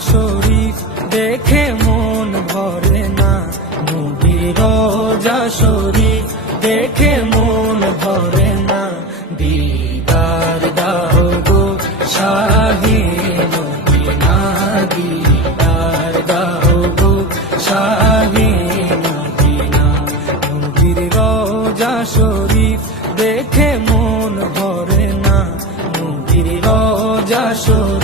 শরীফ, দেখে মন ভরে না। নবীর রোজা শরীফ, দেখে মন ভরে না। দিদার গো শাহে দেখে মন ভরে না। নবীর রোজা শরীফ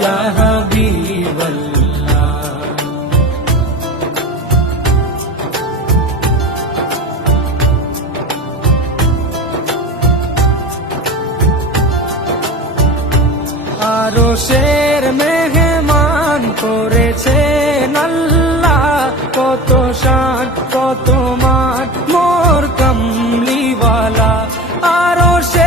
ইয়া হাবিবাল্লাহ আরও শের মেহমান করেছে আল্লাহ কত শান কত মান মোর কমলিওয়ালা। আরও শের